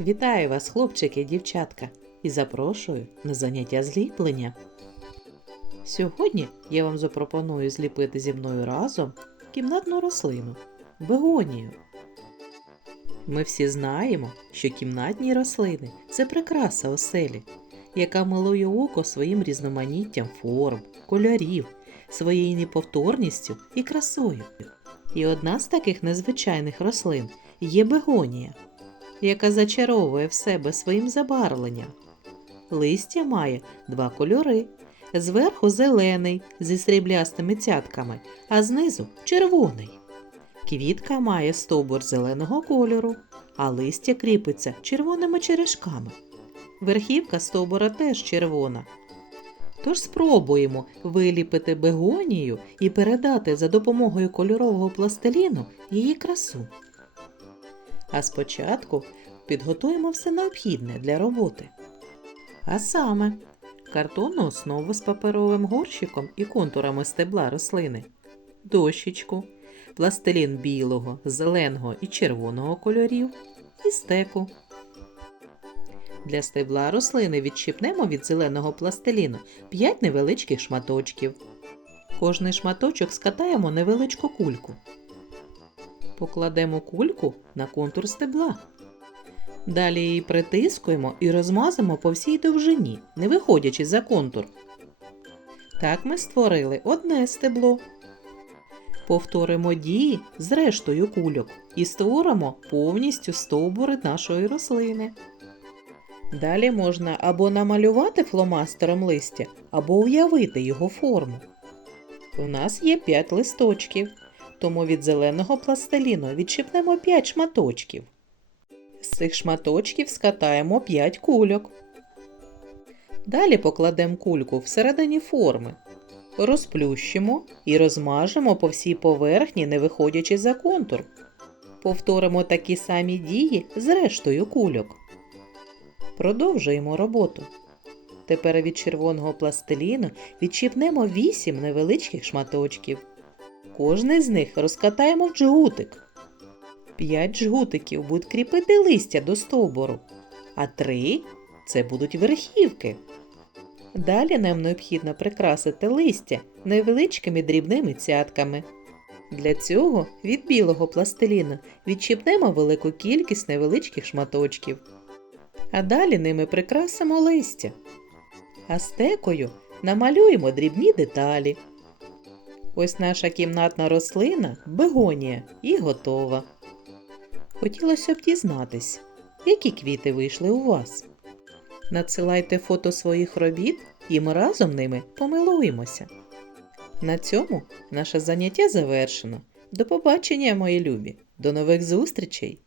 Вітаю вас, хлопчики і дівчатка, і запрошую на заняття зліплення. Сьогодні я вам запропоную зліпити зі мною разом кімнатну рослину бегонію. Ми всі знаємо, що кімнатні рослини це прикраса оселі, яка милує око своїм різноманіттям форм, кольорів, своєю неповторністю і красою. І одна з таких незвичайних рослин є бегонія, яка зачаровує в себе своїм забарвленням. Листя має два кольори. Зверху зелений зі сріблястими цятками, а знизу червоний. Квітка має стовбур зеленого кольору, а листя кріпиться червоними черешками. Верхівка стовбура теж червона. Тож спробуємо виліпити бегонію і передати за допомогою кольорового пластиліну її красу. А спочатку підготуємо все необхідне для роботи. А саме картонну основу з паперовим горщиком і контурами стебла рослини, дощечку, пластилін білого, зеленого і червоного кольорів і стеку. Для стебла рослини відчіпнемо від зеленого пластиліну 5 невеличких шматочків. Кожний шматочок скатаємо невеличку кульку. Покладемо кульку на контур стебла. Далі її притискуємо і розмазимо по всій довжині, не виходячи за контур. Так ми створили одне стебло. Повторимо дії з рештою кульок і створимо повністю стовбури нашої рослини. Далі можна або намалювати фломастером листя, або уявити його форму. У нас є 5 листочків, тому від зеленого пластиліну відчіпнемо 5 шматочків. З цих шматочків скатаємо 5 кульок. Далі покладемо кульку всередині форми, розплющимо і розмажемо по всій поверхні, не виходячи за контур. Повторимо такі самі дії з рештою кульок. Продовжуємо роботу. Тепер від червоного пластиліну відчіпнемо 8 невеличких шматочків. Кожний з них розкатаємо в джгутик. П'ять жгутиків будуть кріпити листя до стовбуру, а три це будуть верхівки. Далі нам необхідно прикрасити листя невеличкими дрібними цятками. Для цього від білого пластиліну відчіпнемо велику кількість невеличких шматочків. А далі ними прикрасимо листя. А стекою намалюємо дрібні деталі. Ось наша кімнатна рослина бегонія і готова. Хотілося б дізнатись, які квіти вийшли у вас. Надсилайте фото своїх робіт, і ми разом ними помилуємося. На цьому наше заняття завершено. До побачення, мої любі! До нових зустрічей!